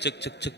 Check. Check.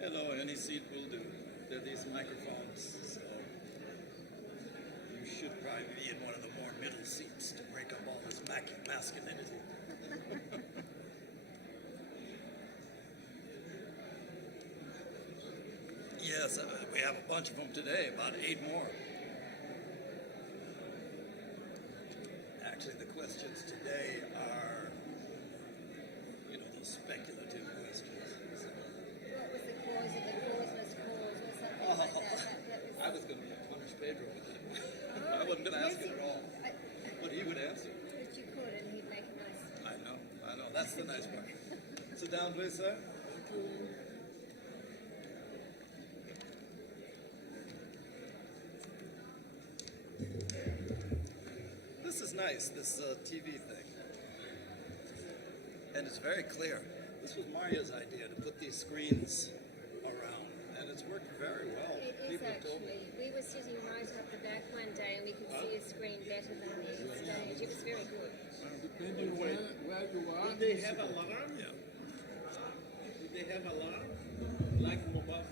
Hello, any seat will do. There are these microphones, so you should probably be in one of the more middle seats to break up all this masculinity. Yes, we have a bunch of them today, about 8 more. Actually, the questions today are, those speculative questions. What was the cause of the causeless cause or something like that? I was going to punish Pedro with that. I wasn't going to ask it at all. But he would answer. But you could, and he'd make it nice. I know. That's the nice part. Sit down, please, sir. This is nice, this TV thing. And it's very clear. This was Maria's idea to put these screens around, and it's worked very well. It is actually. We were sitting right up the back one day, and we could see a screen better than the stage. It was very good. Depending where you are. Did they have alarm? Yeah. Did they have alarm? Like mobile phone?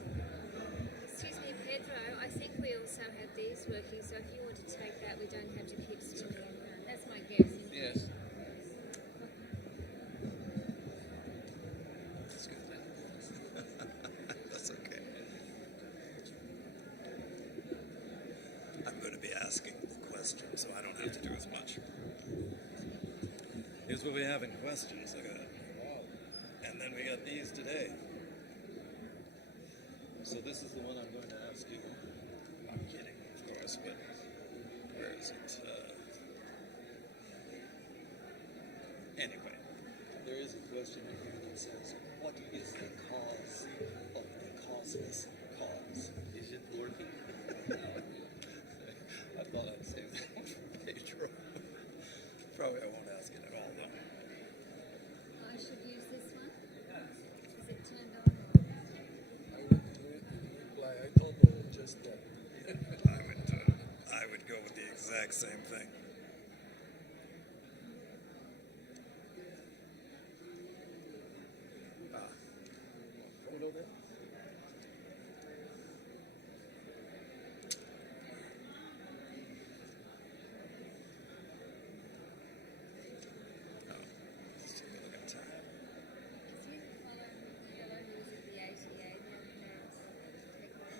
Excuse me, Pedro, I think we also have these working, so if you want to take that, we don't have to keep swinging. That's my guess. Yes. That's good. That's okay. I'm going to be asking the questions, so I don't have to do as much. Here's what we have in questions. Look at that. And then we got these today. So this is the one I'm going to ask you. I'm kidding, of course, but where is it? Anyway, there is a question in here that says, what is the cause of the causeless cause? Is it working? I thought I'd save that one for Pedro. Probably I won't ask it at all, though. I would go with the exact same thing. Photo there? Let's take a look at time. If you follow the fellow who was at the ATA the other day, take one.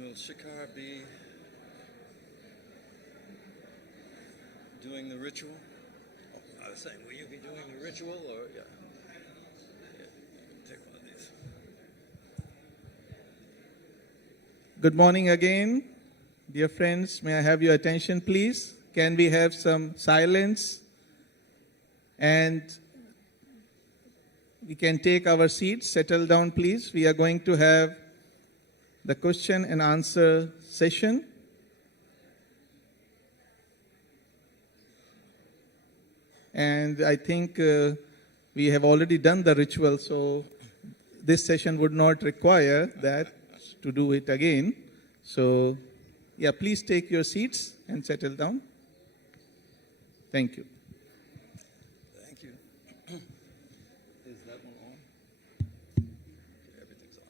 Will Shikar be doing the ritual? Oh, I was saying, will you be doing the ritual or yeah? Yeah, take one of these. Good morning again, dear friends. May I have your attention, please? Can we have some silence? And we can take our seats, settle down, please. We are going to have the question and answer session. And I think we have already done the ritual, so this session would not require that to do it again. So, yeah, please take your seats and settle down. Thank you. Thank you. Is that one on? Okay, everything's on.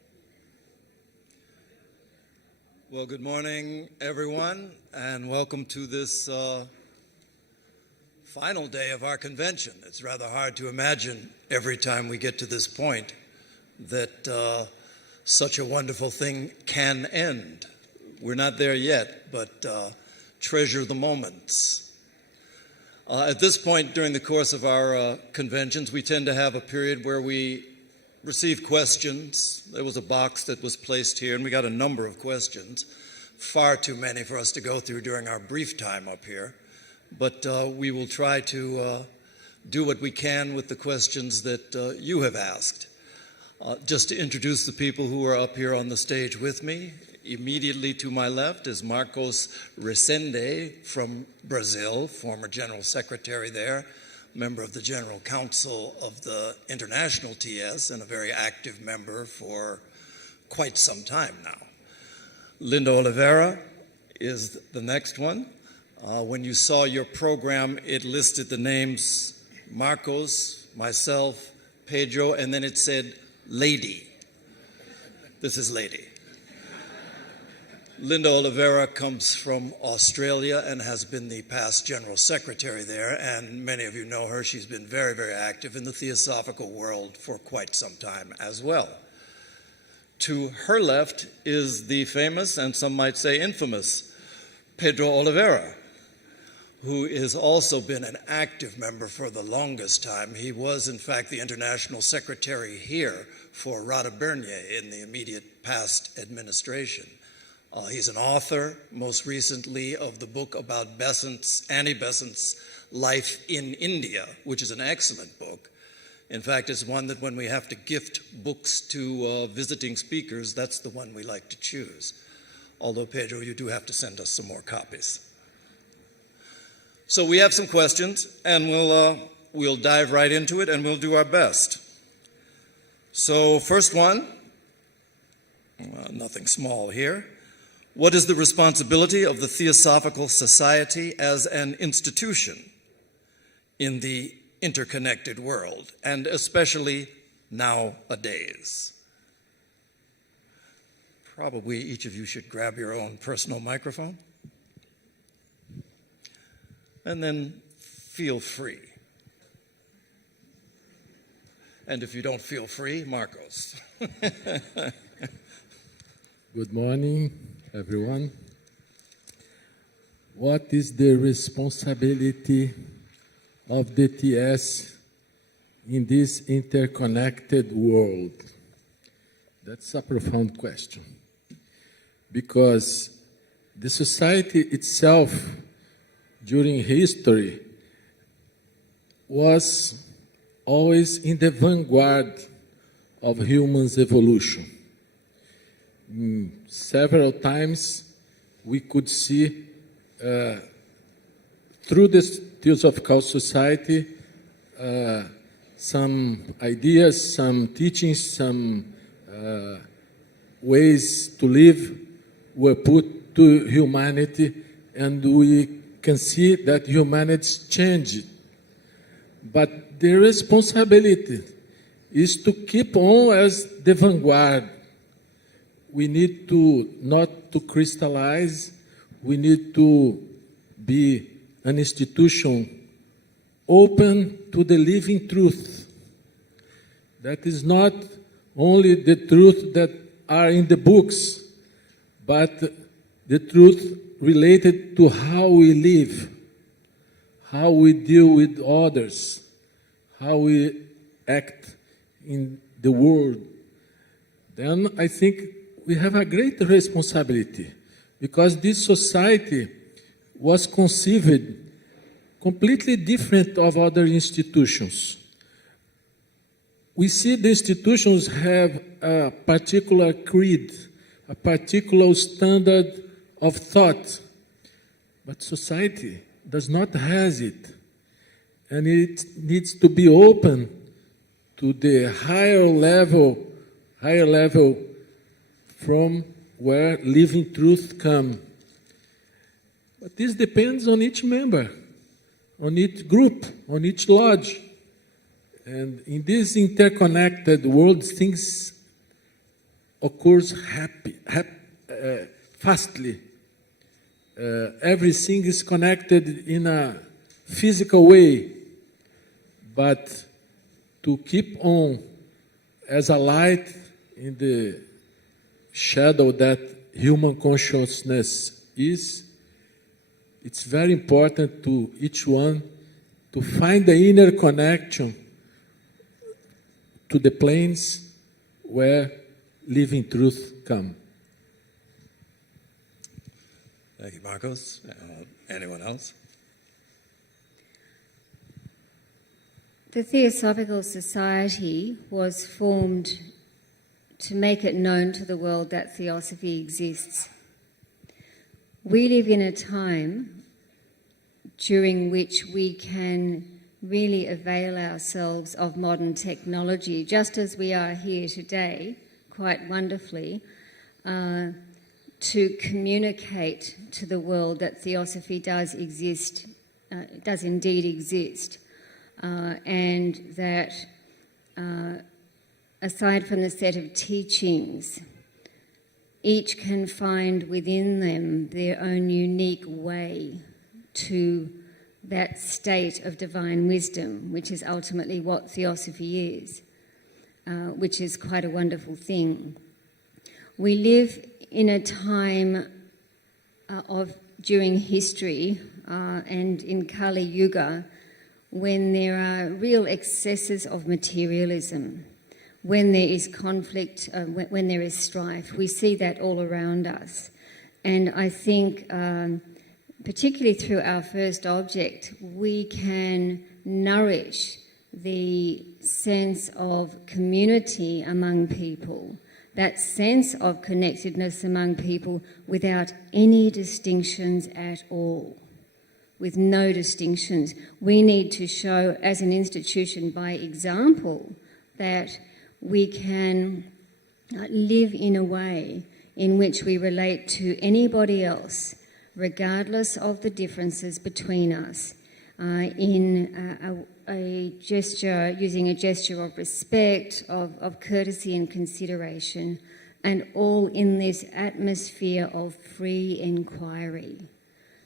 Well, good morning, everyone, and welcome to this final day of our convention. It's rather hard to imagine every time we get to this point that such a wonderful thing can end. We're not there yet, but treasure the moments. At this point during the course of our conventions, we tend to have a period where we receive questions. There was a box that was placed here, and we got a number of questions, far too many for us to go through during our brief time up here. But we will try to do what we can with the questions that you have asked. Just to introduce the people who are up here on the stage with me, immediately to my left is Marcos Resende from Brazil, former General Secretary there, member of the General Council of the International TS, and a very active member for quite some time now. Linda Oliveira is the next one. When you saw your program, it listed the names Marcos, myself, Pedro, and then it said Lady. This is Lady. Linda Oliveira comes from Australia and has been the past General Secretary there, and many of you know her. She's been very, very active in the theosophical world for quite some time as well. To her left is the famous, and some might say infamous, Pedro Oliveira, who has also been an active member for the longest time. He was, in fact, the International Secretary here for Rada Bernier in the immediate past administration. He's an author, most recently, of the book about Annie Besant's life in India, which is an excellent book. In fact, it's one that when we have to gift books to visiting speakers, that's the one we like to choose. Although, Pedro, you do have to send us some more copies. So we have some questions, and we'll dive right into it, and we'll do our best. So first one, nothing small here. What is the responsibility of the Theosophical Society as an institution in the interconnected world, and especially nowadays? Probably each of you should grab your own personal microphone. And then feel free. And if you don't feel free, Marcos. Good morning, everyone. What is the responsibility of the TS in this interconnected world? That's a profound question. Because the society itself, during history, was always in the vanguard of human's evolution. Several times we could see through this Theosophical Society some ideas, some teachings, some ways to live were put to humanity, and we can see that humanity's changed. But the responsibility is to keep on as the vanguard. We need to not to crystallize. We need to be an institution open to the living truth. That is not only the truth that are in the books, but the truth related to how we live, how we deal with others, how we act in the world. Then I think we have a great responsibility, because this society was conceived completely different of other institutions. We see the institutions have a particular creed, a particular standard of thought, but society does not have it, and it needs to be open to the higher level from where living truth come. But this depends on each member, on each group, on each lodge. And in this interconnected world, things occurs fastly. Everything is connected in a physical way, but to keep on as a light in the shadow that human consciousness is, it's very important to each one to find the inner connection to the planes where living truth come. Thank you, Marcos. Anyone else? The Theosophical Society was formed to make it known to the world that theosophy exists. We live in a time during which we can really avail ourselves of modern technology, just as we are here today, quite wonderfully, to communicate to the world that theosophy does exist, does indeed exist, and that aside from the set of teachings, each can find within them their own unique way to that state of divine wisdom, which is ultimately what theosophy is, which is quite a wonderful thing. We live in a time during history and in Kali Yuga when there are real excesses of materialism, when there is conflict, when there is strife. We see that all around us. And I think, particularly through our first object, we can nourish the sense of community among people, that sense of connectedness among people without any distinctions at all, with no distinctions. We need to show as an institution by example that we can live in a way in which we relate to anybody else, regardless of the differences between us, in a gesture, using a gesture of respect, of courtesy and consideration, and all in this atmosphere of free inquiry.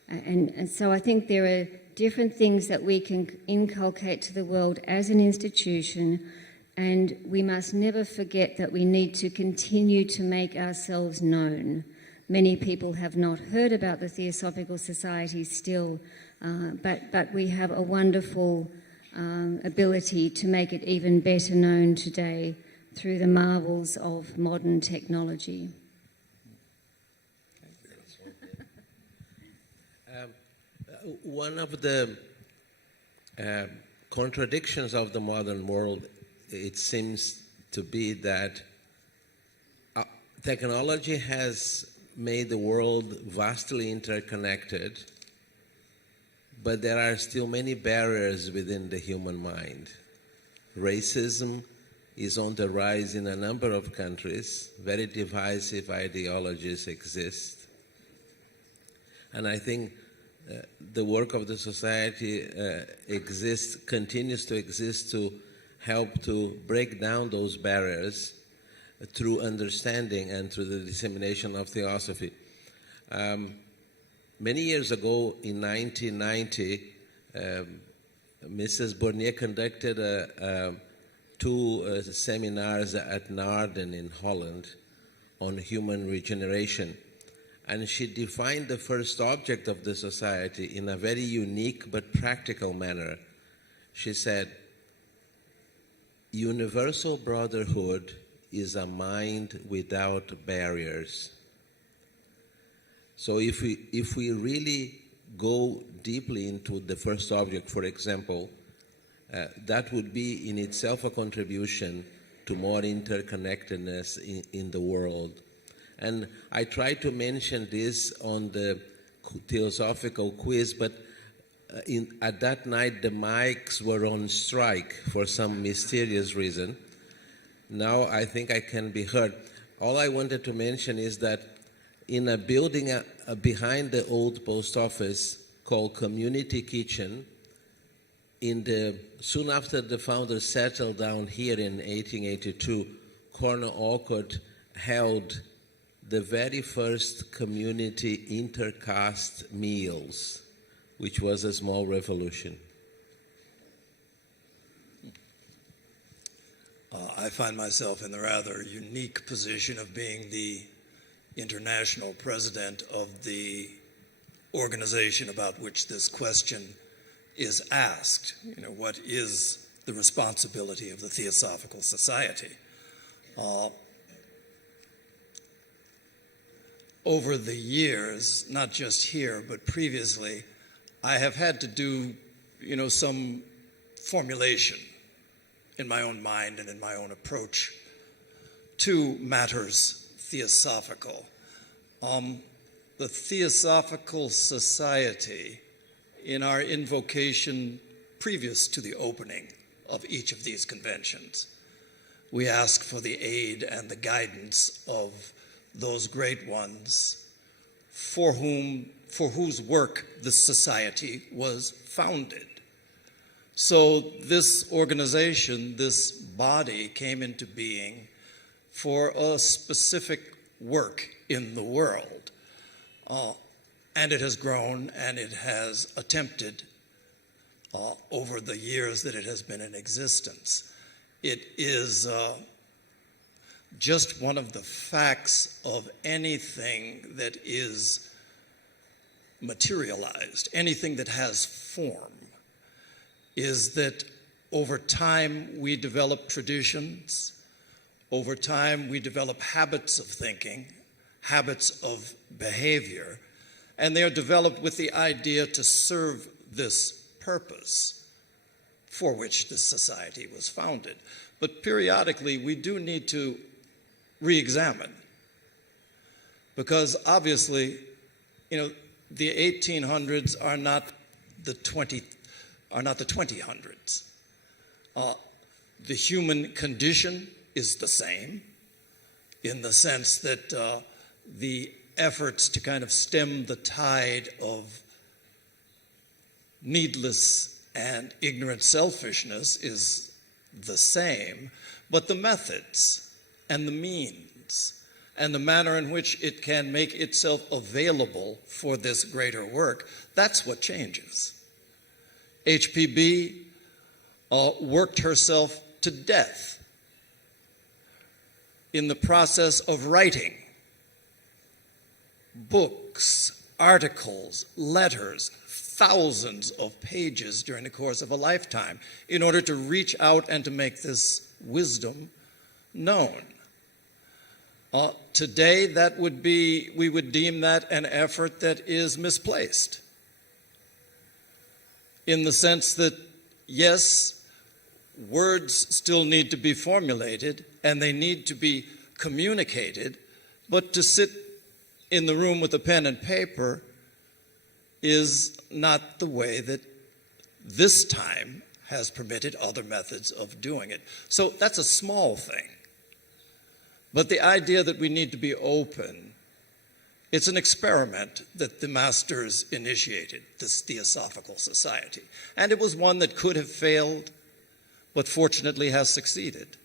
And so I think there are different things that we can inculcate to the world as an institution, and we must never forget that we need to continue to make ourselves known. Many people have not heard about the Theosophical Society still, but we have a wonderful ability to make it even better known today through the marvels of modern technology. One of the contradictions of the modern world, it seems to be that technology has made the world vastly interconnected, but there are still many barriers within the human mind. Racism is on the rise in a number of countries. Very divisive ideologies exist. And I think the work of the society continues to exist to help to break down those barriers through understanding and through the dissemination of theosophy. Many years ago, in 1990, Mrs. Bornier conducted two seminars at Naarden in Holland on human regeneration. And she defined the first object of the society in a very unique but practical manner. She said, universal brotherhood is a mind without barriers. So if we really go deeply into the first object, for example, that would be in itself a contribution to more interconnectedness in the world. And I tried to mention this on the theosophical quiz, but at that night the mics were on strike for some mysterious reason. Now I think I can be heard. All I wanted to mention is that in a building behind the old post office called Community Kitchen, soon after the founders settled down here in 1882, Cornell Orchard held the very first community intercaste meals, which was a small revolution. I find myself in the rather unique position of being the international president of the organization about which this question is asked. You know, what is the responsibility of the Theosophical Society? Over the years, not just here, but previously, I have had to do, some formulation in my own mind and in my own approach to matters theosophical. The Theosophical Society, in our invocation previous to the opening of each of these conventions, we ask for the aid and the guidance of those great ones for whose work this society was founded. So this organization, this body, came into being for a specific work in the world. And it has grown and it has attempted over the years that it has been in existence. It is just one of the facts of anything that is materialized, anything that has form, is that over time we develop traditions, over time we develop habits of thinking, habits of behavior, and they are developed with the idea to serve this purpose for which this society was founded. But periodically we do need to re-examine, because obviously, the 1800s are not the 2000s. The human condition is the same, in the sense that the efforts to kind of stem the tide of needless and ignorant selfishness is the same, but the methods and the means and the manner in which it can make itself available for this greater work, that's what changes. HPB worked herself to death in the process of writing books, articles, letters, thousands of pages during the course of a lifetime in order to reach out and to make this wisdom known. Today, we would deem that an effort that is misplaced, in the sense that, yes, words still need to be formulated and they need to be communicated, but to sit in the room with a pen and paper is not the way that this time has permitted other methods of doing it. So that's a small thing. But the idea that we need to be open, it's an experiment that the masters initiated, this Theosophical Society. And it was one that could have failed, but fortunately has succeeded.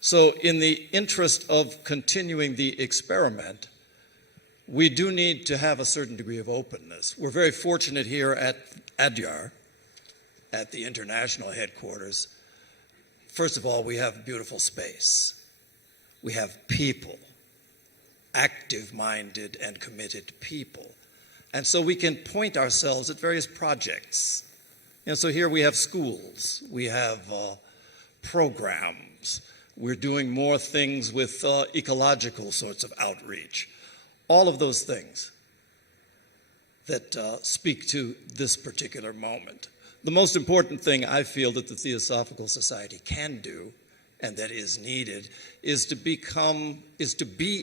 So in the interest of continuing the experiment, we do need to have a certain degree of openness. We're very fortunate here at Adyar, at the international headquarters. First of all, we have beautiful space. We have people, active-minded and committed people. And so we can point ourselves at various projects. And so here we have schools, we have programs, we're doing more things with ecological sorts of outreach. All of those things that speak to this particular moment. The most important thing I feel that the Theosophical Society can do, and that is needed, is to be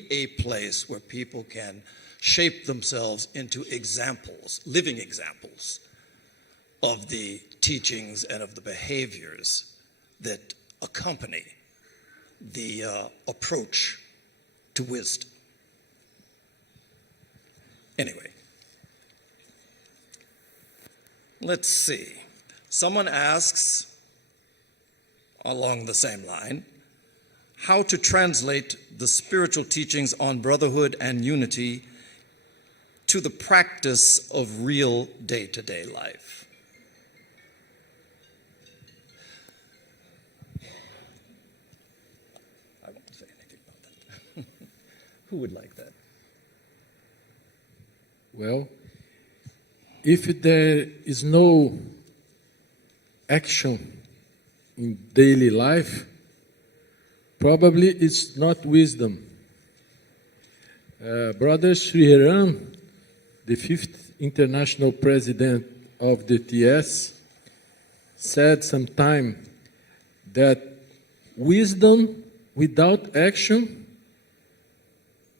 a place where people can shape themselves into examples, living examples of the teachings and of the behaviors that accompany the approach to wisdom. Anyway, let's see. Someone asks, along the same line, how to translate the spiritual teachings on brotherhood and unity to the practice of real day-to-day life. I won't say anything about that. Who would like that? Well, if there is no action in daily life, probably it's not wisdom. Brother Sri Ram, the 5th international president of the TS, said sometime that wisdom without action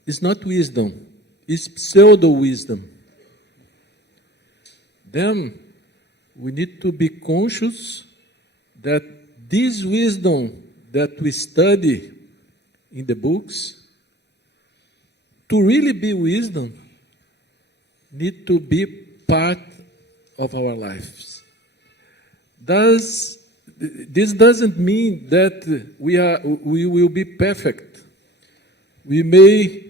is not wisdom, it's pseudo-wisdom. Then we need to be conscious that this wisdom that we study in the books, to really be wisdom, need to be part of our lives. This doesn't mean that we will be perfect. We may,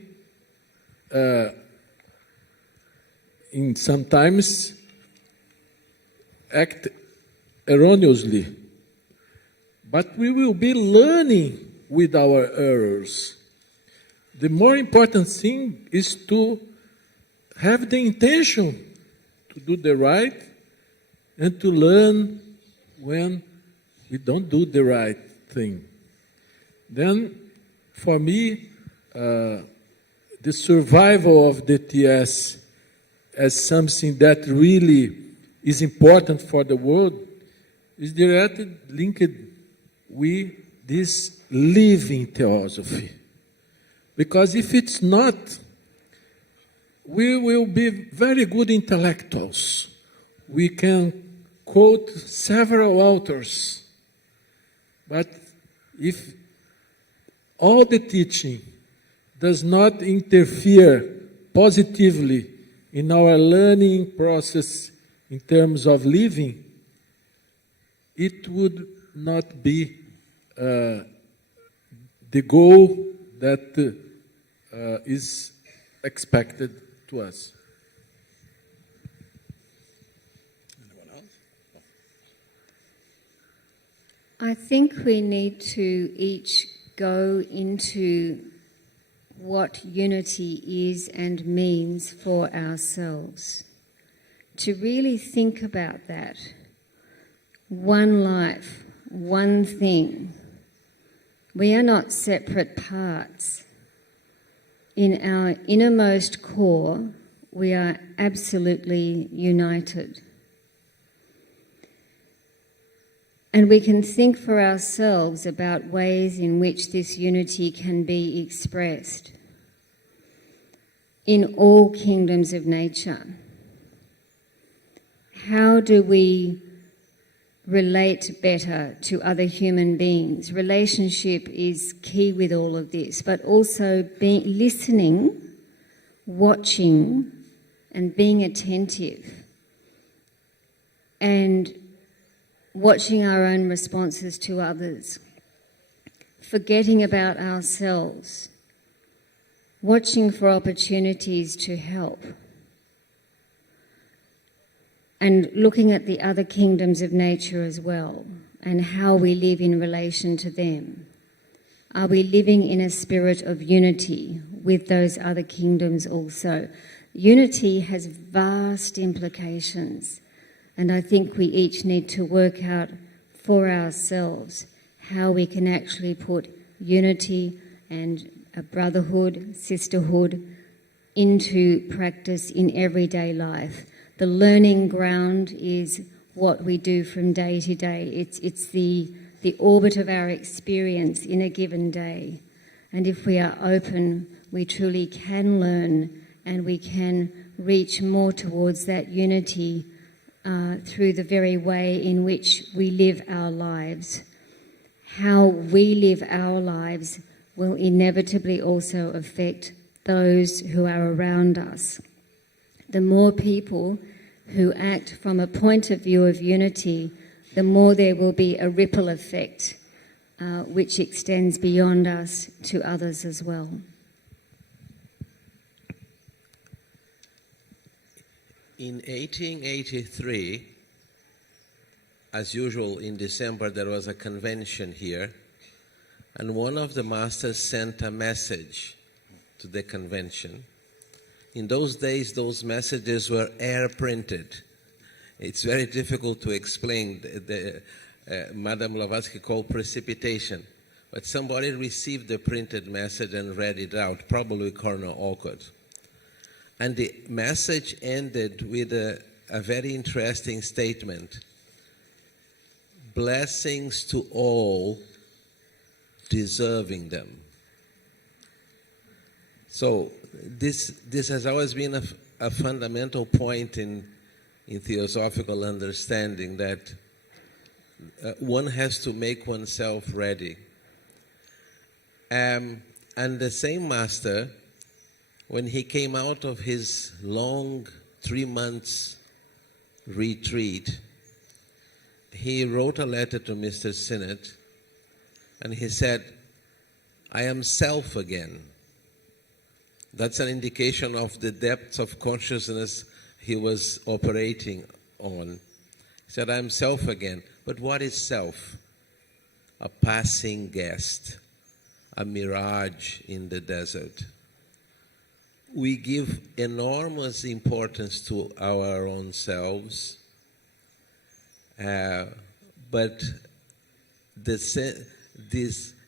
sometimes, act erroneously, but we will be learning with our errors. The more important thing is to have the intention to do the right and to learn when we don't do the right thing. Then, for me, the survival of the TS as something that really is important for the world is directly linked with this living theosophy. Because if it's not, we will be very good intellectuals. We can quote several authors. But if all the teaching does not interfere positively in our learning process in terms of living, it would not be the goal that is expected to us. Anyone else? I think we need to each go into what unity is and means for ourselves. To really think about that. One life, one thing. We are not separate parts. In our innermost core, we are absolutely united. And we can think for ourselves about ways in which this unity can be expressed in all kingdoms of nature. How do we relate better to other human beings. Relationship is key with all of this, but also listening, watching, and being attentive, and watching our own responses to others, forgetting about ourselves, watching for opportunities to help, and looking at the other kingdoms of nature as well, and how we live in relation to them. Are we living in a spirit of unity with those other kingdoms also? Unity has vast implications, and I think we each need to work out for ourselves how we can actually put unity and a brotherhood, sisterhood into practice in everyday life. The learning ground is what we do from day to day. It's the orbit of our experience in a given day. And if we are open, we truly can learn, and we can reach more towards that unity through the very way in which we live our lives. How we live our lives will inevitably also affect those who are around us. The more people who act from a point of view of unity, the more there will be a ripple effect which extends beyond us to others as well. In 1883, as usual in December, there was a convention here, and one of the masters sent a message to the convention. In those days, those messages were air printed. It's very difficult to explain. Madame Blavatsky called precipitation. But somebody received the printed message and read it out, probably Colonel Olcott. And the message ended with a very interesting statement. Blessings to all deserving them. So this has always been a fundamental point in theosophical understanding, that one has to make oneself ready. And the same master, when he came out of his long 3 months retreat, he wrote a letter to Mr. Sinnott, and he said, I am self again. That's an indication of the depths of consciousness he was operating on. He said, I am self again. But what is self? A passing guest, a mirage in the desert. We give enormous importance to our own selves, but this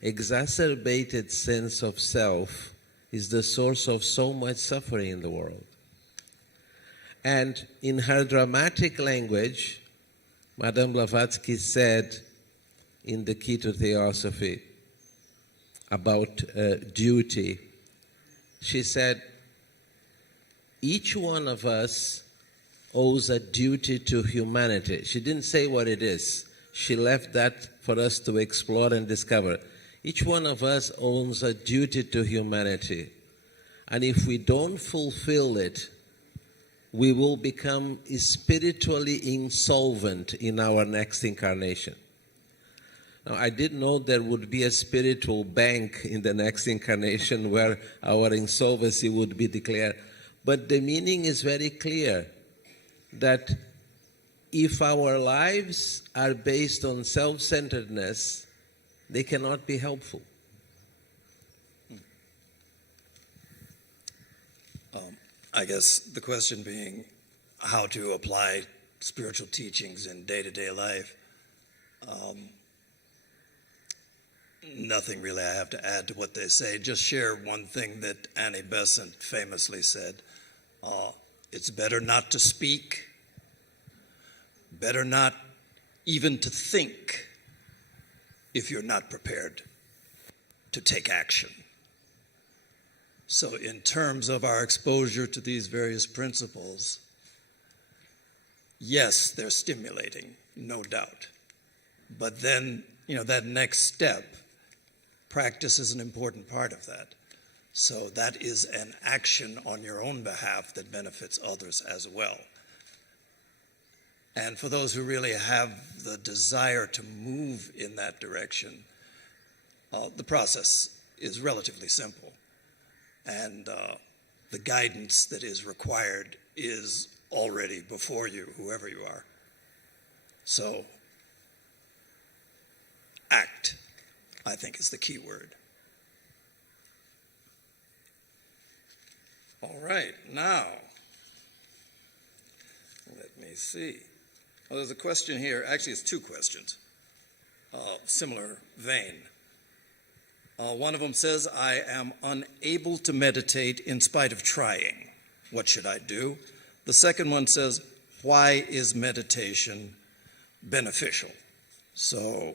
exacerbated sense of self is the source of so much suffering in the world. And in her dramatic language, Madame Blavatsky said in the Key to Theosophy about duty, she said, each one of us owes a duty to humanity. She didn't say what it is. She left that for us to explore and discover. Each one of us owes a duty to humanity. And if we don't fulfill it, we will become spiritually insolvent in our next incarnation. Now, I didn't know there would be a spiritual bank in the next incarnation where our insolvency would be declared. But the meaning is very clear, that if our lives are based on self-centeredness, they cannot be helpful. I guess the question being how to apply spiritual teachings in day-to-day life. Nothing really I have to add to what they say. Just share one thing that Annie Besant famously said. It's better not to speak, better not even to think if you're not prepared to take action. So in terms of our exposure to these various principles, yes, they're stimulating, no doubt. But then, that next step, practice is an important part of that. So that is an action on your own behalf that benefits others as well. And for those who really have the desire to move in that direction, the process is relatively simple. And the guidance that is required is already before you, whoever you are. So, act, I think, is the key word. All right, now, let me see. Well, there's a question here. Actually, it's two questions, similar vein. One of them says, I am unable to meditate in spite of trying. What should I do? The second one says, why is meditation beneficial? So,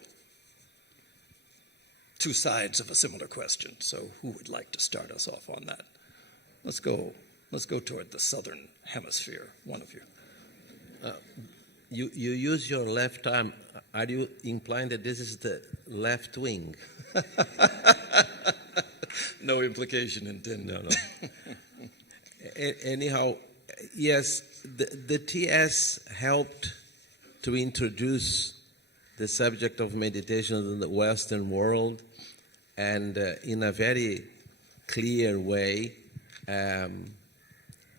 two sides of a similar question. So who would like to start us off on that? Let's go toward the southern hemisphere, one of you. You use your left arm. Are you implying that this is the left wing? No implication intended. No. Anyhow, yes, the TS helped to introduce the subject of meditation in the Western world, and in a very clear way.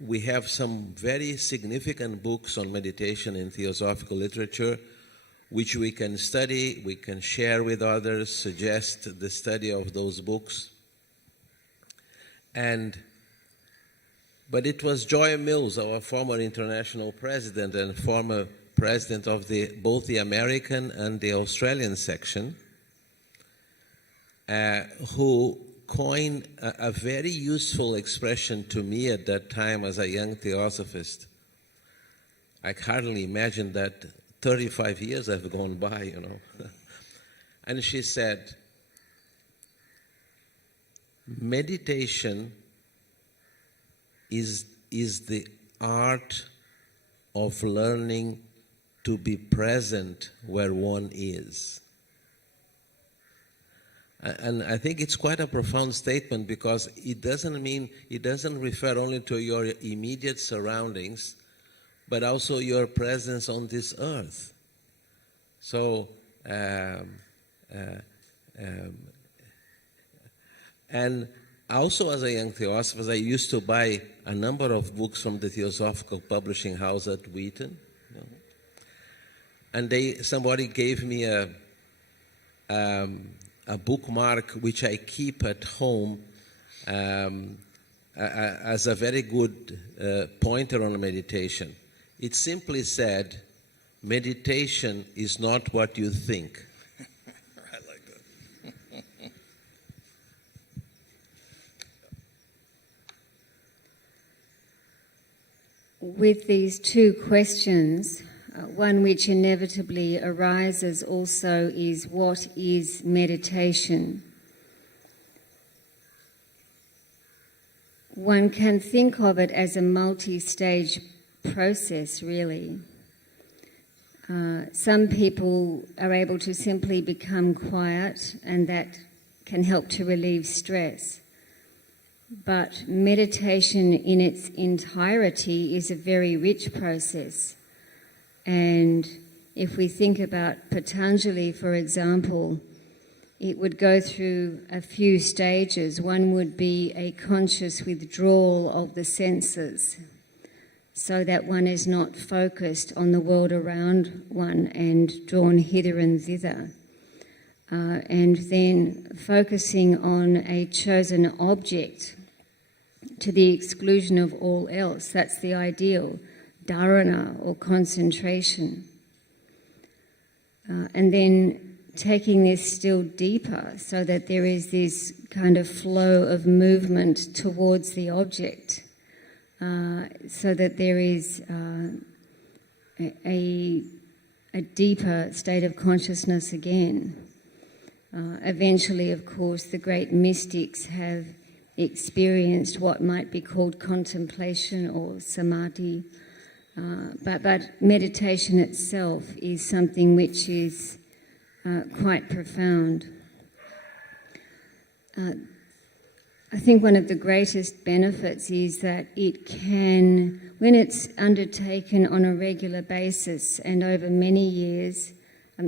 We have some very significant books on meditation in theosophical literature, which we can study, we can share with others, suggest the study of those books. But it was Joy Mills, our former international president and former president of both the American and the Australian section, who coined a very useful expression to me at that time as a young theosophist. I can hardly imagine that 35 years have gone by, And she said, meditation is the art of learning to be present where one is. And I think it's quite a profound statement, because it doesn't refer only to your immediate surroundings, but also your presence on this earth. So, and also as a young theosophist, I used to buy a number of books from the Theosophical Publishing House at Wheaton. And somebody gave me a bookmark which I keep at home as a very good pointer on meditation. It simply said, meditation is not what you think. I like that. With these two questions, one which inevitably arises also is, what is meditation? One can think of it as a multi-stage process, really. Some people are able to simply become quiet, and that can help to relieve stress. But meditation in its entirety is a very rich process. And if we think about Patanjali, for example, it would go through a few stages. One would be a conscious withdrawal of the senses, so that one is not focused on the world around one and drawn hither and thither. And then focusing on a chosen object to the exclusion of all else. That's the ideal, dharana, or concentration. And then taking this still deeper, so that there is this kind of flow of movement towards the object, so that there is a deeper state of consciousness again. Eventually, of course, the great mystics have experienced what might be called contemplation or samadhi. But meditation itself is something which is quite profound. I think one of the greatest benefits is that it can, when it's undertaken on a regular basis and over many years,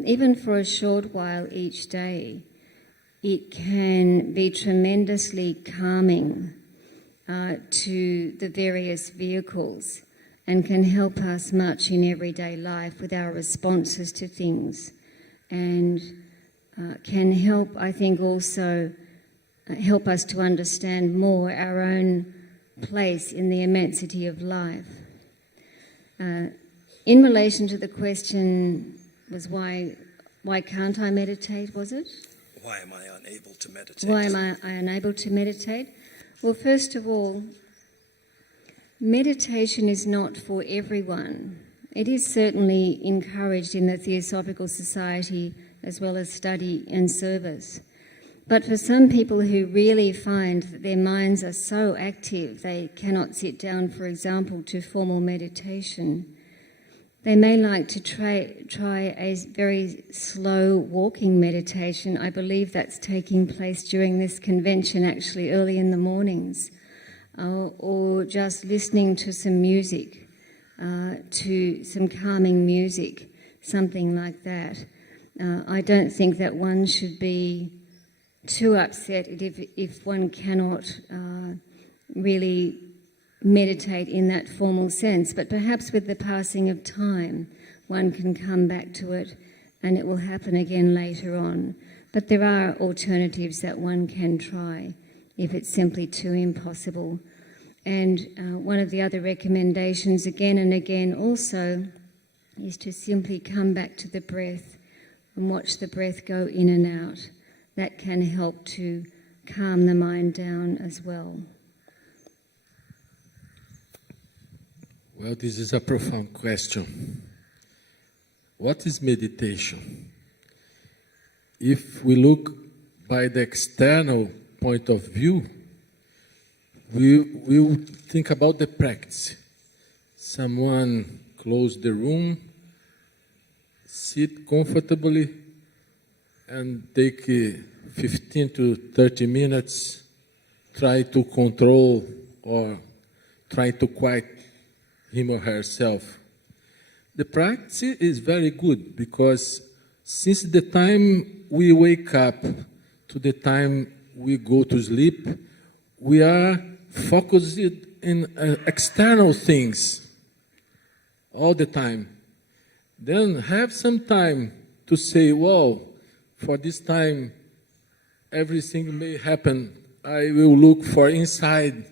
even for a short while each day, it can be tremendously calming to the various vehicles and can help us much in everyday life with our responses to things, and can help, I think, also help us to understand more our own place in the immensity of life. In relation to the question was why can't I meditate, was it? Why am I unable to meditate? Why am I unable to meditate? Well, first of all, meditation is not for everyone. It is certainly encouraged in the Theosophical Society as well as study and service. But for some people who really find that their minds are so active they cannot sit down, for example, to formal meditation, they may like to try a very slow walking meditation. I believe that's taking place during this convention, actually early in the mornings, or just listening to some music, to some calming music, something like that. I don't think that one should be too upset if one cannot really meditate in that formal sense, but perhaps with the passing of time one can come back to it and it will happen again later on. But there are alternatives that one can try if it's simply too impossible. And one of the other recommendations again and again also is to simply come back to the breath and watch the breath go in and out. That can help to calm the mind down as well. Well, this is a profound question. What is meditation? If we look by the external point of view, we will think about the practice. Someone close the room, sit comfortably, and take 15 to 30 minutes, try to control or try to quiet him or herself. The practice is very good because since the time we wake up to the time we go to sleep, we are focused in external things all the time. Then have some time to say, well, for this time, everything may happen. I will look for inside.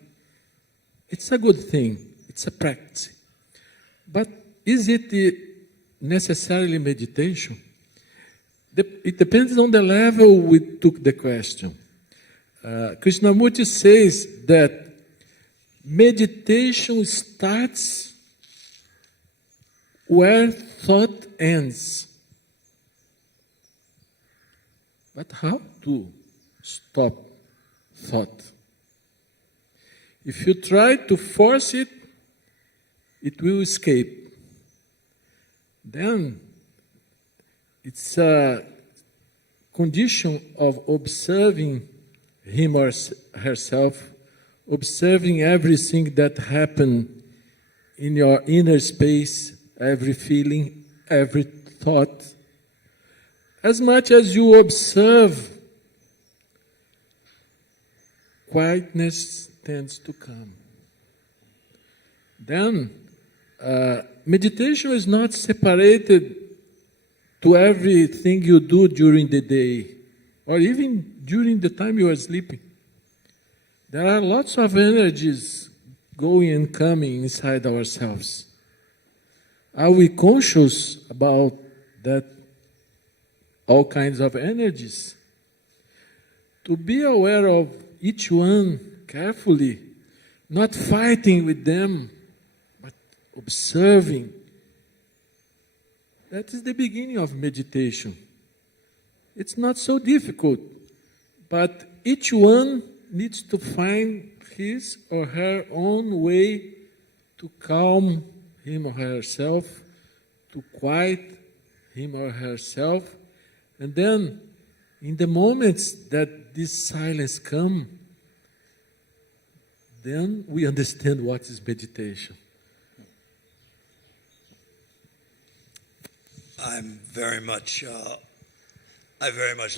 It's a good thing. It's a practice. But is it necessarily meditation? It depends on the level we took the question. Krishnamurti says that meditation starts where thought ends. But how to stop thought? If you try to force it, it will escape. Then it's a condition of observing him or herself, observing everything that happened in your inner space, every feeling, every thought. As much as you observe, quietness tends to come. Then, meditation is not separated to everything you do during the day, or even during the time you are sleeping. There are lots of energies going and coming inside ourselves. Are we conscious about that? All kinds of energies. To be aware of each one carefully, not fighting with them, but observing. That is the beginning of meditation. It's not so difficult, but each one needs to find his or her own way to calm him or herself, to quiet him or herself, And then, in the moments that this silence come, then we understand what is meditation. I very much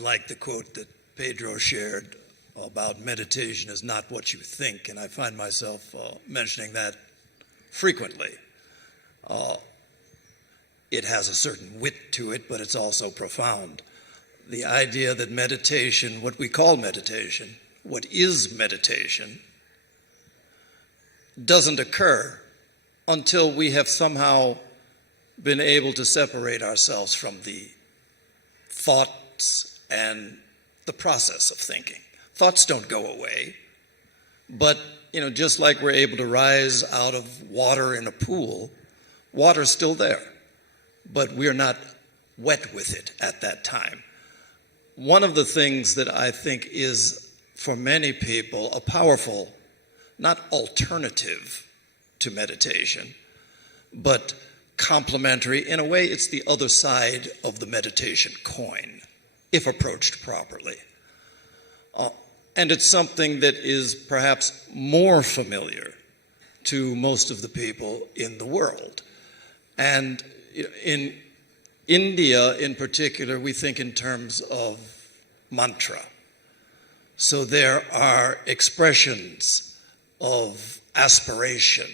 like the quote that Pedro shared about meditation is not what you think, and I find myself mentioning that frequently. It has a certain wit to it, but it's also profound. The idea that meditation, what we call meditation, what is meditation, doesn't occur until we have somehow been able to separate ourselves from the thoughts and the process of thinking. Thoughts don't go away, but just like we're able to rise out of water in a pool, water's still there, but we're not wet with it at that time. One of the things that I think is, for many people, a powerful, not alternative to meditation, but complementary. In a way, it's the other side of the meditation coin, if approached properly. And it's something that is perhaps more familiar to most of the people in the world. And in India, in particular, we think in terms of mantra. So there are expressions of aspiration,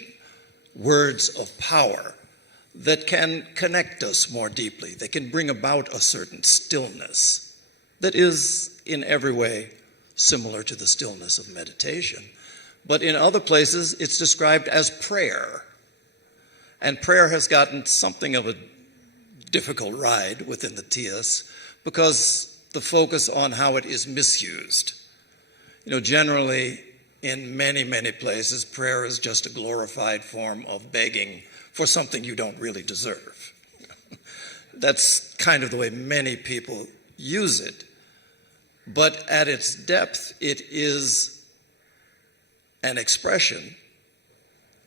words of power that can connect us more deeply. They can bring about a certain stillness that is in every way similar to the stillness of meditation. But in other places, it's described as prayer. And prayer has gotten something of a difficult ride within the TIAS because the focus on how it is misused. Generally, in many, many places, prayer is just a glorified form of begging for something you don't really deserve. That's kind of the way many people use it. But at its depth, it is an expression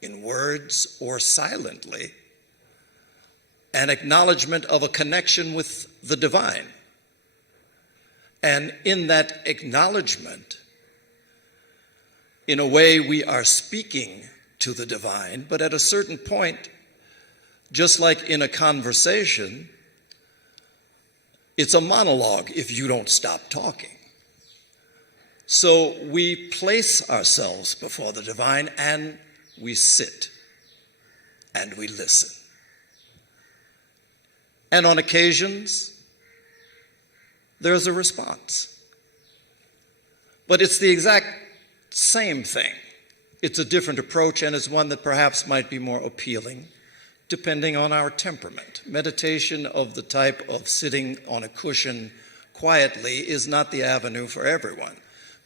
in words or silently, an acknowledgement of a connection with the divine. And in that acknowledgement, in a way, we are speaking to the divine, but at a certain point, just like in a conversation, it's a monologue if you don't stop talking. So we place ourselves before the divine and we sit and we listen. And on occasions, there's a response. But it's the exact same thing. It's a different approach, and it's one that perhaps might be more appealing depending on our temperament. Meditation of the type of sitting on a cushion quietly is not the avenue for everyone.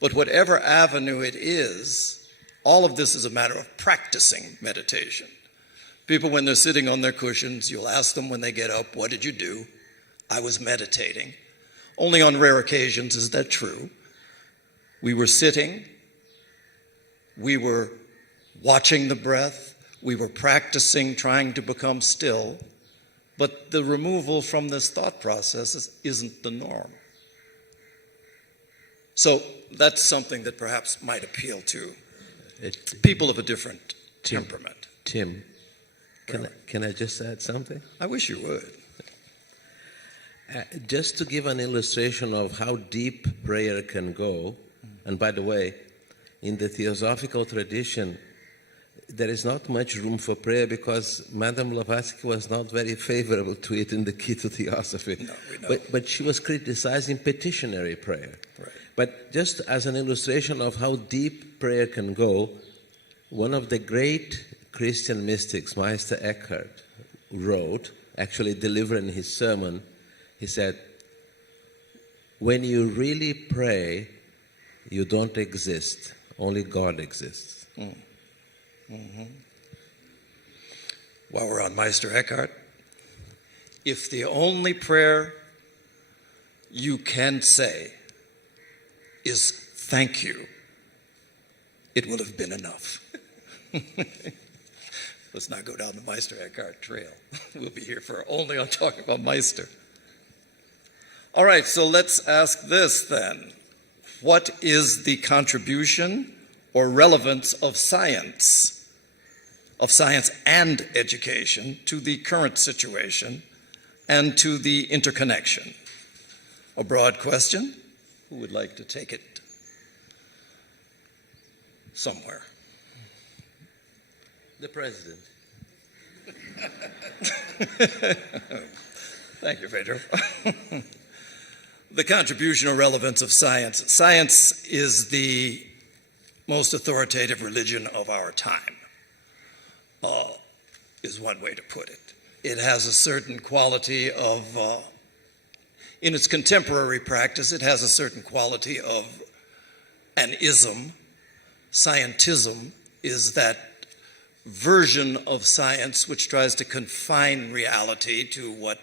But whatever avenue it is, all of this is a matter of practicing meditation. People, when they're sitting on their cushions, you'll ask them when they get up, "What did you do?" "I was meditating." Only on rare occasions is that true. We were sitting, we were watching the breath, we were practicing trying to become still, but the removal from this thought process isn't the norm. So that's something that perhaps might appeal to people of a different temperament. Tim, can I just add something? I wish you would. Just to give an illustration of how deep prayer can go, and by the way, in the theosophical tradition, there is not much room for prayer because Madame Blavatsky was not very favorable to it in the key to theosophy. No, we know. But she was criticizing petitionary prayer. Right. But just as an illustration of how deep prayer can go, one of the great Christian mystics, Meister Eckhart, wrote, actually delivering his sermon, he said, "When you really pray, you don't exist. Only God exists." While we're on Meister Eckhart, if the only prayer you can say is "thank you," it will have been enough. Let's not go down the Meister Eckhart trail. We'll be here for only on talking about Meister. All right, so let's ask this then. What is the contribution or relevance of science and education, to the current situation and to the interconnection? A broad question. Who would like to take it somewhere? The president. Thank you, Pedro. The contribution or relevance of science. Science is the most authoritative religion of our time, is one way to put it. It has a certain quality of, in its contemporary practice, it has a certain quality of an ism. Scientism is that version of science which tries to confine reality to what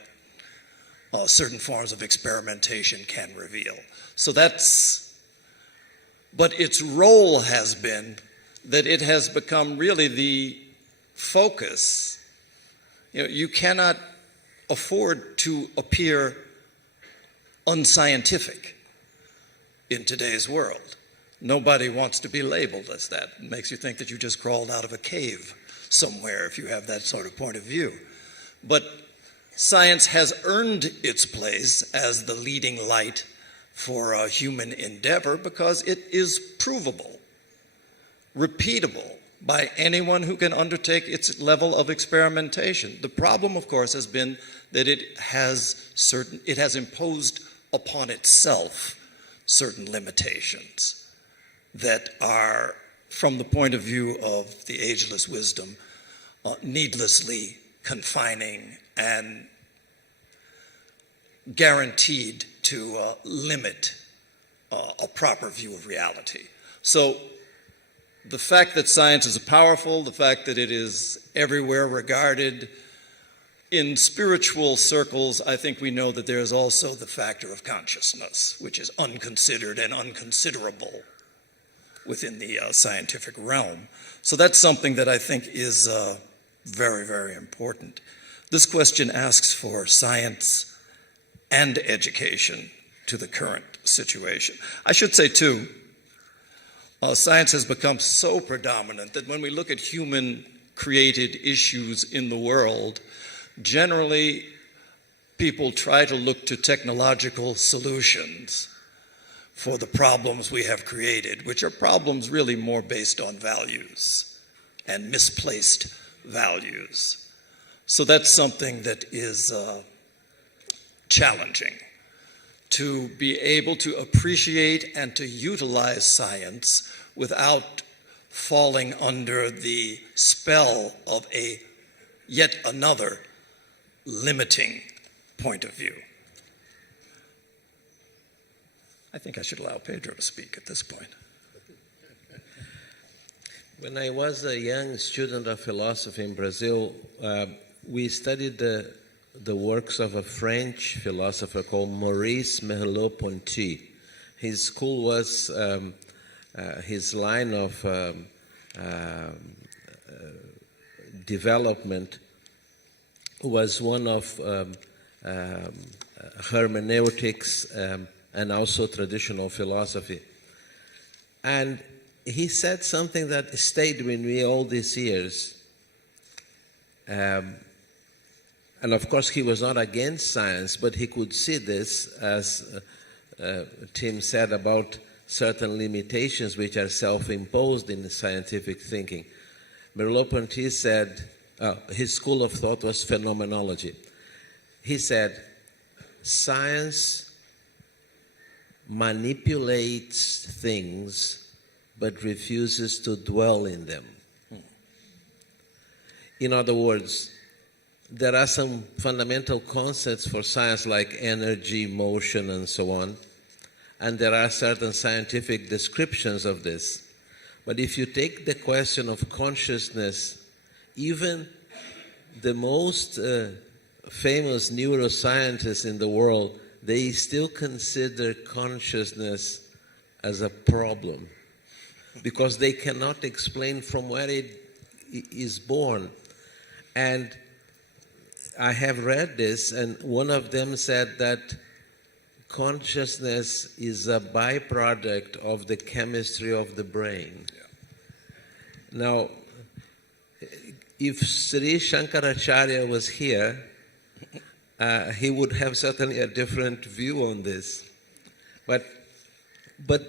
certain forms of experimentation can reveal. So but its role has been that it has become really the focus. You cannot afford to appear unscientific in today's world. Nobody wants to be labeled as that. It makes you think that you just crawled out of a cave somewhere if you have that sort of point of view. But science has earned its place as the leading light for human endeavor because it is provable, repeatable by anyone who can undertake its level of experimentation. The problem, of course, has been that it has imposed upon itself certain limitations that are, from the point of view of the ageless wisdom, needlessly confining and guaranteed to limit a proper view of reality. So the fact that science is powerful, the fact that it is everywhere regarded, in spiritual circles, I think we know that there is also the factor of consciousness, which is unconsidered and unconsiderable within the scientific realm. So that's something that I think is very, very important. This question asks for science and education to the current situation. I should say, too, science has become so predominant that when we look at human-created issues in the world, generally people try to look to technological solutions for the problems we have created, which are problems really more based on values and misplaced values. So that's something that is challenging, to be able to appreciate and to utilize science without falling under the spell of a yet another limiting point of view. I think I should allow Pedro to speak at this point. When I was a young student of philosophy in Brazil, we studied the works of a French philosopher called Maurice Merleau-Ponty. His school was, his line of development was one of hermeneutics and also traditional philosophy. And he said something that stayed with me all these years. And of course, he was not against science, but he could see this, as Tim said, about certain limitations which are self-imposed in scientific thinking. Merleau-Ponty said, his school of thought was phenomenology. He said, science manipulates things but refuses to dwell in them. In other words, there are some fundamental concepts for science like energy, motion, and so on, and there are certain scientific descriptions of this. But if you take the question of consciousness, even the most famous neuroscientists in the world, they still consider consciousness as a problem because they cannot explain from where it is born. And I have read this, and one of them said that consciousness is a byproduct of the chemistry of the brain. Now, if Sri Shankaracharya was here, he would have certainly a different view on this. But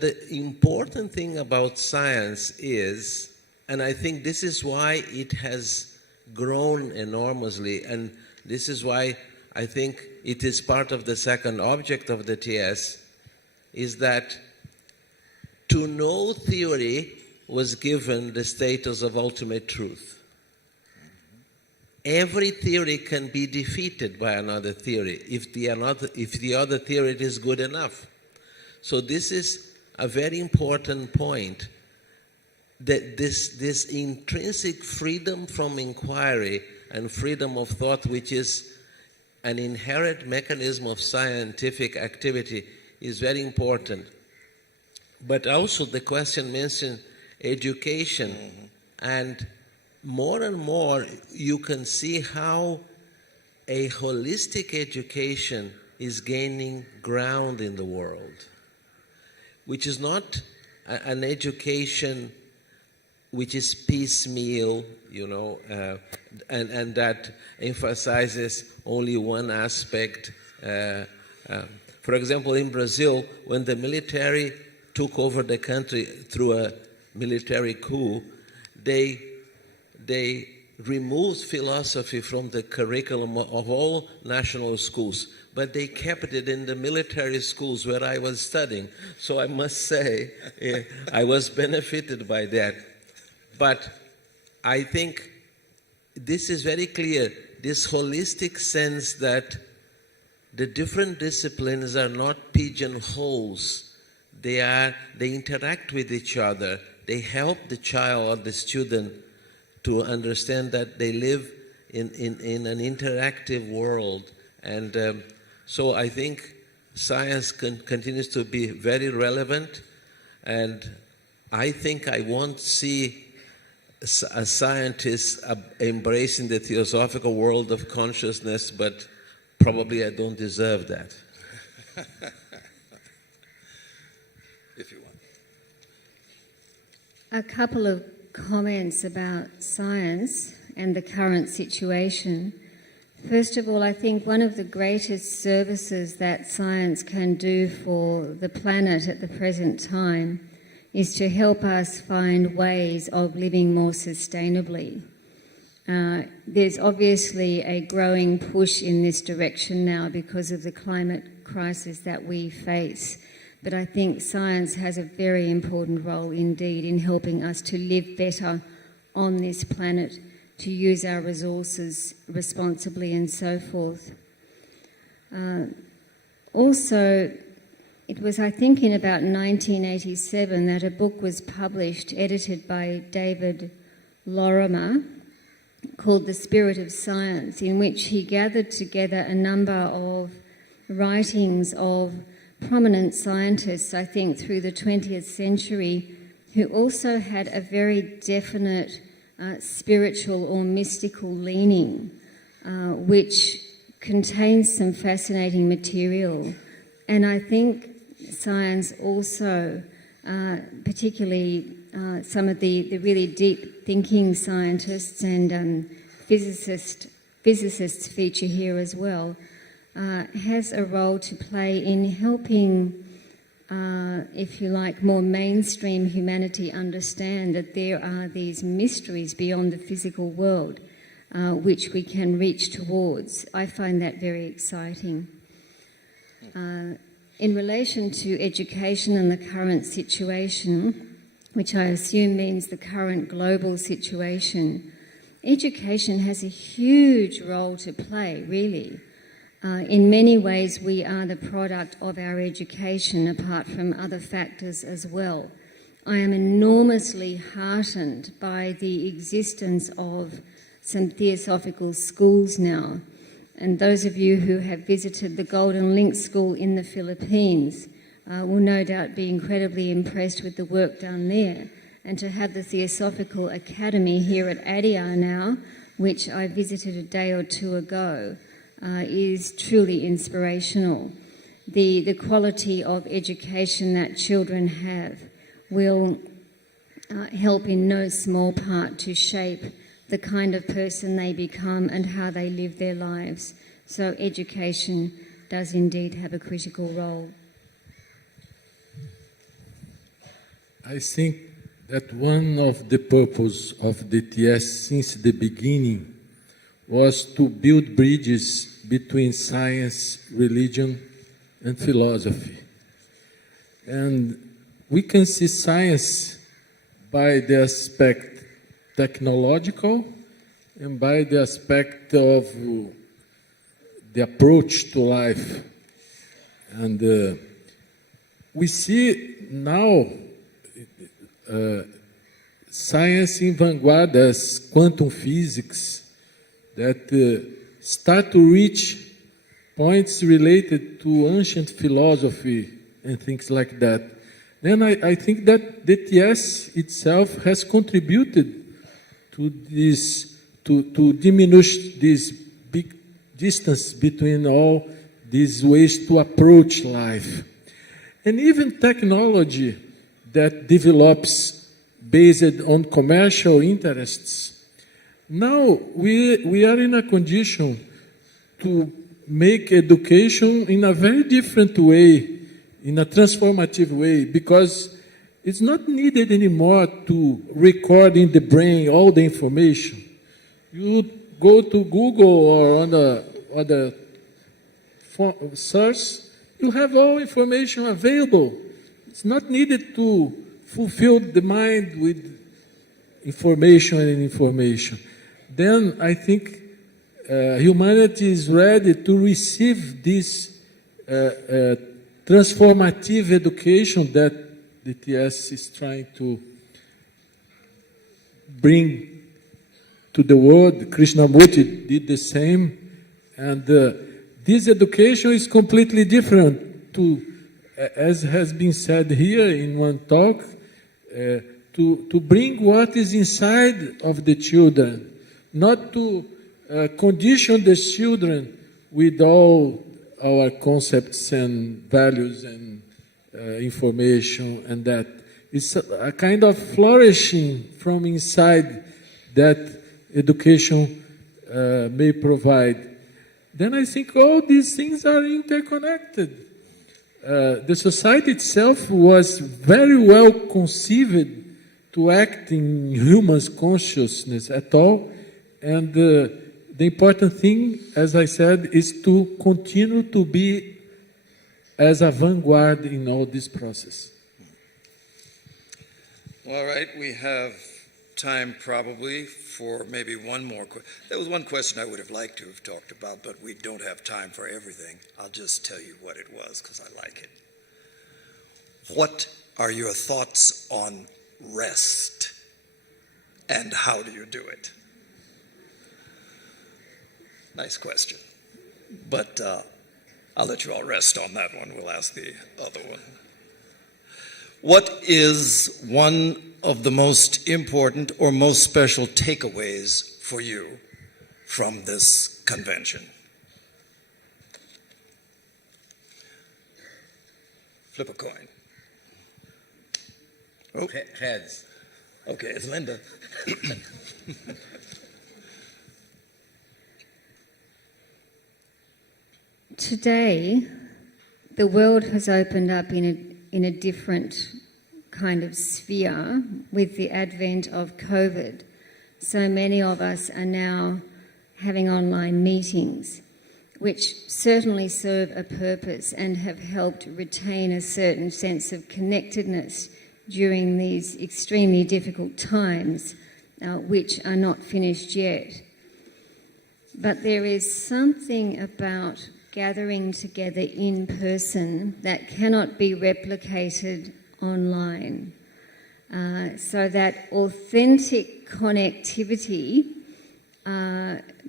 the important thing about science is, and I think this is why it has grown enormously, and this is why I think it is part of the second object of the TS, is that to no theory was given the status of ultimate truth. Every theory can be defeated by another theory if the other theory is good enough. So this is a very important point, that this intrinsic freedom from inquiry and freedom of thought, which is an inherent mechanism of scientific activity, is very important. But also the question mentioned education, and more you can see how a holistic education is gaining ground in the world, which is not an education which is piecemeal, and that emphasizes only one aspect. For example, in Brazil, when the military took over the country through a military coup, they removed philosophy from the curriculum of all national schools, but they kept it in the military schools where I was studying. So I must say, I was benefited by that. But I think this is very clear, this holistic sense that the different disciplines are not pigeonholes. They interact with each other. They help the child or the student to understand that they live in an interactive world. And so I think science continues to be very relevant, and I think I won't see a scientist embracing the theosophical world of consciousness, but probably I don't deserve that. If you want. A couple of comments about science and the current situation. First of all, I think one of the greatest services that science can do for the planet at the present time is to help us find ways of living more sustainably. There's obviously a growing push in this direction now because of the climate crisis that we face. But I think science has a very important role indeed in helping us to live better on this planet, to use our resources responsibly and so forth. Also, it was, I think, in about 1987 that a book was published, edited by David Lorimer, called The Spirit of Science, in which he gathered together a number of writings of prominent scientists, I think, through the 20th century, who also had a very definite spiritual or mystical leaning, which contains some fascinating material. And I think science also, particularly some of the really deep thinking scientists and physicists feature here as well, has a role to play in helping, if you like, more mainstream humanity understand that there are these mysteries beyond the physical world which we can reach towards. I find that very exciting. In relation to education and the current situation, which I assume means the current global situation, education has a huge role to play, really. In many ways, we are the product of our education, apart from other factors as well. I am enormously heartened by the existence of some theosophical schools now. And those of you who have visited the Golden Link School in the Philippines will no doubt be incredibly impressed with the work done there. And to have the Theosophical Academy here at Adyar now, which I visited a day or two ago, is truly inspirational. the quality of education that children have will help in no small part to shape the kind of person they become and how they live their lives. So education does indeed have a critical role. I think that one of the purpose of the TS since the beginning was to build bridges between science, religion, and philosophy. And we can see science by the aspect technological and by the aspect of the approach to life. And we see now science in vanguard as quantum physics that start to reach points related to ancient philosophy and things like that. Then I think that the TS itself has contributed to this, to diminish this big distance between all these ways to approach life. And even technology that develops based on commercial interests. Now we are in a condition to make education in a very different way, in a transformative way, because it's not needed anymore to record in the brain all the information. You go to Google or on the search, you have all information available. It's not needed to fulfill the mind with information and information. Then I think humanity is ready to receive this transformative education that the TS is trying to bring to the world. Krishnamurti did the same. And this education is completely different to, as has been said here in one talk, to bring what is inside of the children, not to condition the children with all our concepts and values and information, and that it's a kind of flourishing from inside that education may provide. Then I think all these things are interconnected. The society itself was very well conceived to act in humans' consciousness at all, and the important thing, as I said, is to continue to be as a vanguard in all this process. All right, we have time probably for maybe one more question. There was one question I would have liked to have talked about, but we don't have time for everything. I'll just tell you what it was because I like it. What are your thoughts on rest, and how do you do it? Nice question. But I'll let you all rest on that one. We'll ask the other one. What is one of the most important or most special takeaways for you from this convention? Flip a coin. Oh. Heads. Okay, it's Linda. Today, the world has opened up in a different kind of sphere with the advent of COVID. So many of us are now having online meetings, which certainly serve a purpose and have helped retain a certain sense of connectedness during these extremely difficult times, which are not finished yet. But there is something about gathering together in person that cannot be replicated online. So that authentic connectivity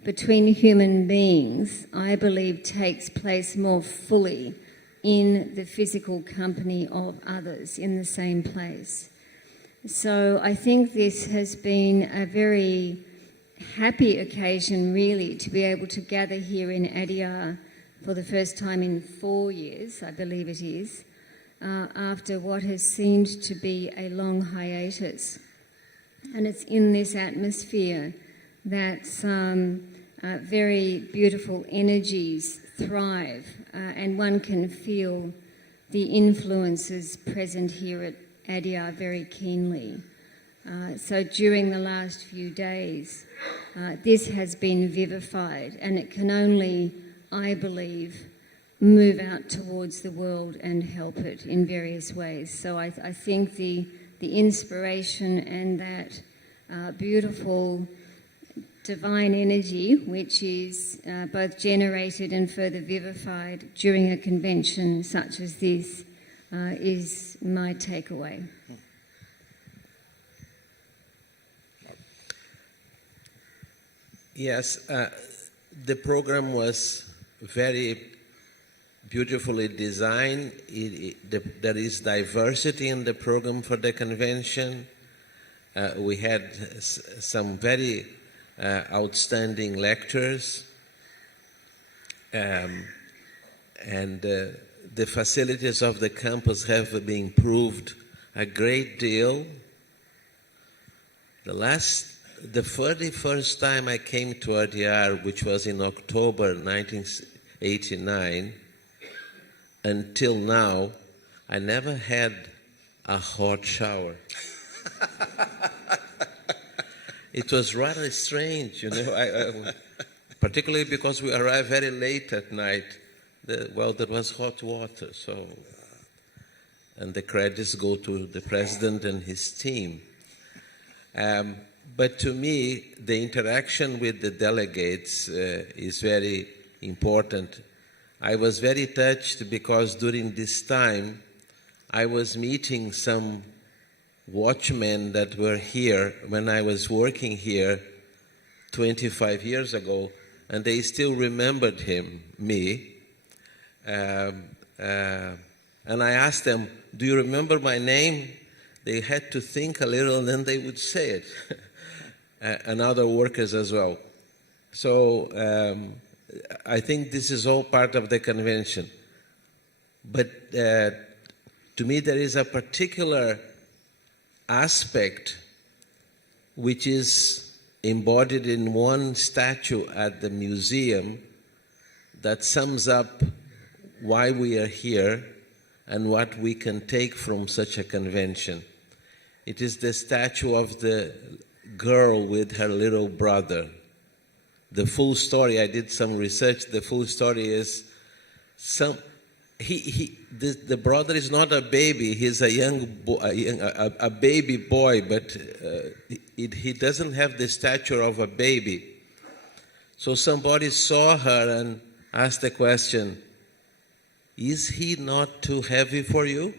between human beings, I believe, takes place more fully in the physical company of others in the same place. So I think this has been a very happy occasion, really, to be able to gather here in Adyar for the first time in 4 years, I believe it is, after what has seemed to be a long hiatus. And it's in this atmosphere that very beautiful energies thrive, and one can feel the influences present here at Adyar very keenly. So during the last few days, this has been vivified, and it can only, I believe, move out towards the world and help it in various ways. So I think the inspiration and that beautiful divine energy, which is both generated and further vivified during a convention such as this, is my takeaway. Yes, the program was very beautifully designed. There is diversity in the program for the convention. We had some very outstanding lectures, and the facilities of the campus have been improved a great deal. The very first time I came to Adyar, which was in October 1989, until now, I never had a hot shower. It was rather strange, you know, particularly because we arrived very late at night. There was hot water, so, and the credits go to the president and his team. But to me, the interaction with the delegates is very important. I was very touched because during this time, I was meeting some watchmen that were here when I was working here 25 years ago, and they still remembered me. And I asked them, "Do you remember my name?" They had to think a little, and then they would say it. And other workers as well. So I think this is all part of the convention. But to me, there is a particular aspect which is embodied in one statue at the museum that sums up why we are here and what we can take from such a convention. It is the statue of the girl with her little brother. The full story, I did some research, the full story is the brother is not a baby, he's a young boy, a baby boy, but he doesn't have the stature of a baby. So somebody saw her and asked the question, "Is he not too heavy for you?"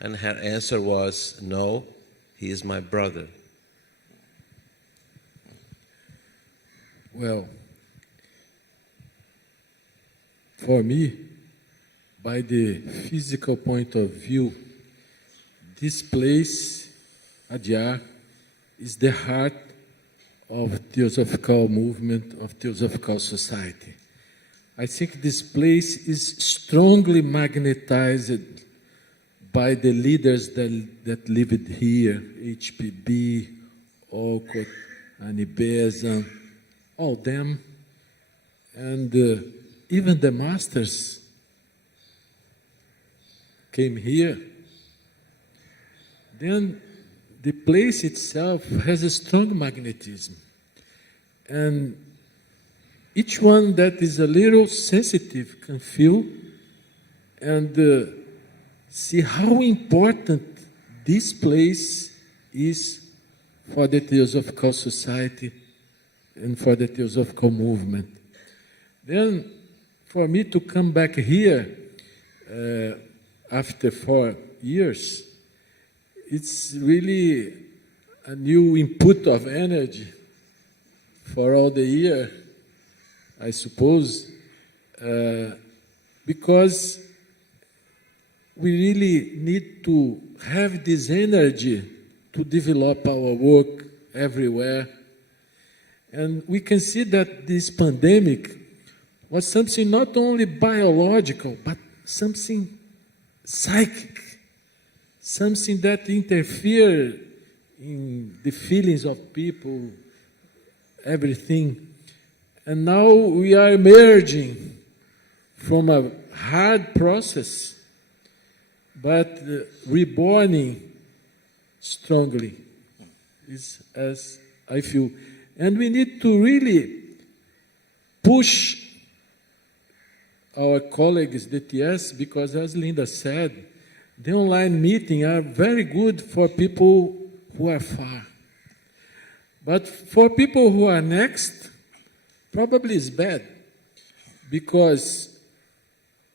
And her answer was, "No, he is my brother." Well, for me, by the physical point of view, this place, Adyar, is the heart of Theosophical movement, of Theosophical society. I think this place is strongly magnetized by the leaders that lived here, HPB, Olcott, Annie Besant, all them, and even the masters came here. Then the place itself has a strong magnetism, and each one that is a little sensitive can feel and see how important this place is for the Theosophical Society and for the Theosophical movement. Then, for me to come back here after 4 years, it's really a new input of energy for all the year, I suppose, because we really need to have this energy to develop our work everywhere. And we can see that this pandemic was something not only biological, but something psychic, something that interfered in the feelings of people, everything. And now we are emerging from a hard process, but reborning strongly, is as I feel. And we need to really push our colleagues, DTS, because as Linda said, the online meetings are very good for people who are far. But for people who are next, probably it's bad, because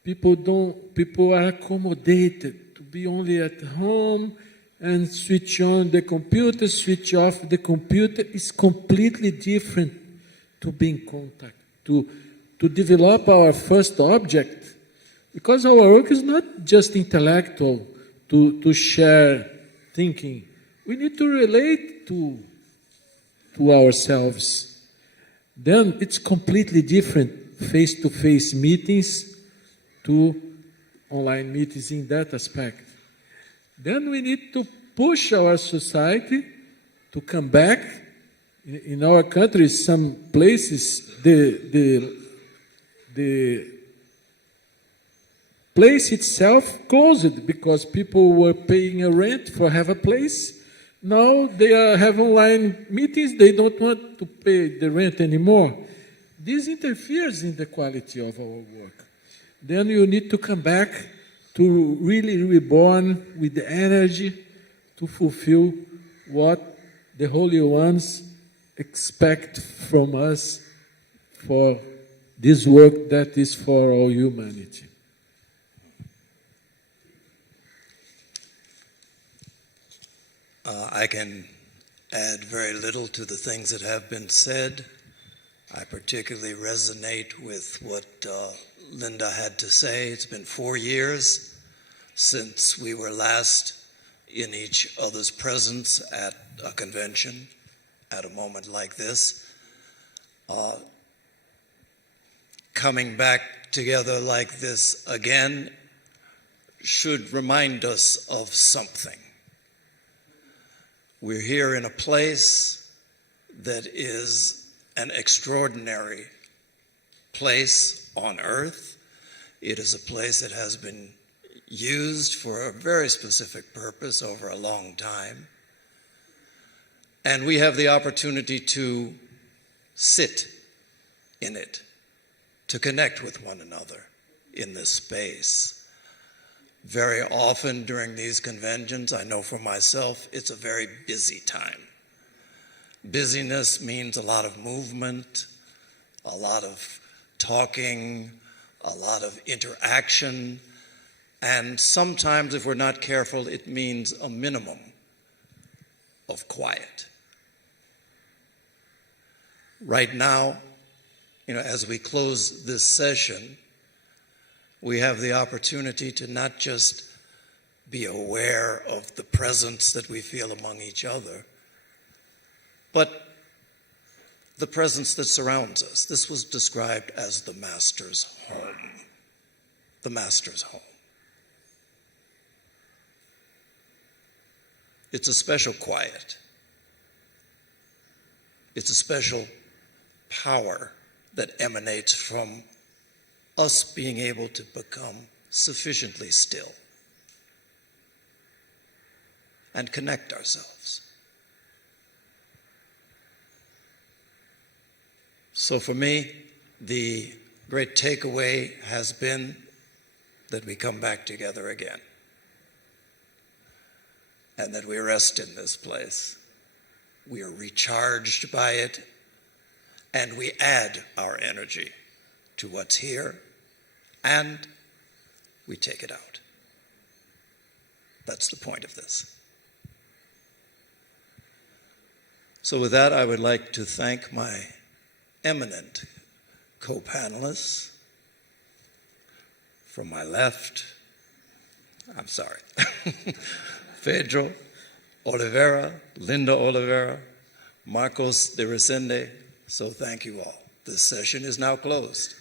people are accommodated to be only at home and switch on the computer, switch off the computer. Is completely different to be in contact, to develop our first object, because our work is not just intellectual, to share thinking. We need to relate to ourselves. Then it's completely different, face-to-face meetings to online meetings in that aspect. Then we need to push our society to come back. In our country, some places, the place itself closed because people were paying a rent for have a place. Now they have online meetings, they don't want to pay the rent anymore. This interferes in the quality of our work. Then you need to come back to really reborn with the energy to fulfill what the Holy Ones expect from us for this work that is for all humanity. I can add very little to the things that have been said. I particularly resonate with what Linda had to say. It's been 4 years since we were last in each other's presence at a convention at a moment like this. Coming back together like this again should remind us of something. We're here in a place that is an extraordinary place on earth. It is a place that has been used for a very specific purpose over a long time. And we have the opportunity to sit in it, to connect with one another in this space. Very often during these conventions, I know for myself, it's a very busy time. Busyness means a lot of movement, a lot of talking, a lot of interaction, and sometimes, if we're not careful, it means a minimum of quiet. Right now, as we close this session, we have the opportunity to not just be aware of the presence that we feel among each other, but the presence that surrounds us. This was described as the Master's home. The Master's home. It's a special quiet. It's a special power that emanates from us being able to become sufficiently still and connect ourselves. So for me, the great takeaway has been that we come back together again and that we rest in this place. We are recharged by it, and we add our energy to what's here, and we take it out. That's the point of this. So with that, I would like to thank my eminent co-panelists. From my left, I'm sorry, Pedro Oliveira, Linda Oliveira, Marcos de Resende. So thank you all. This session is now closed.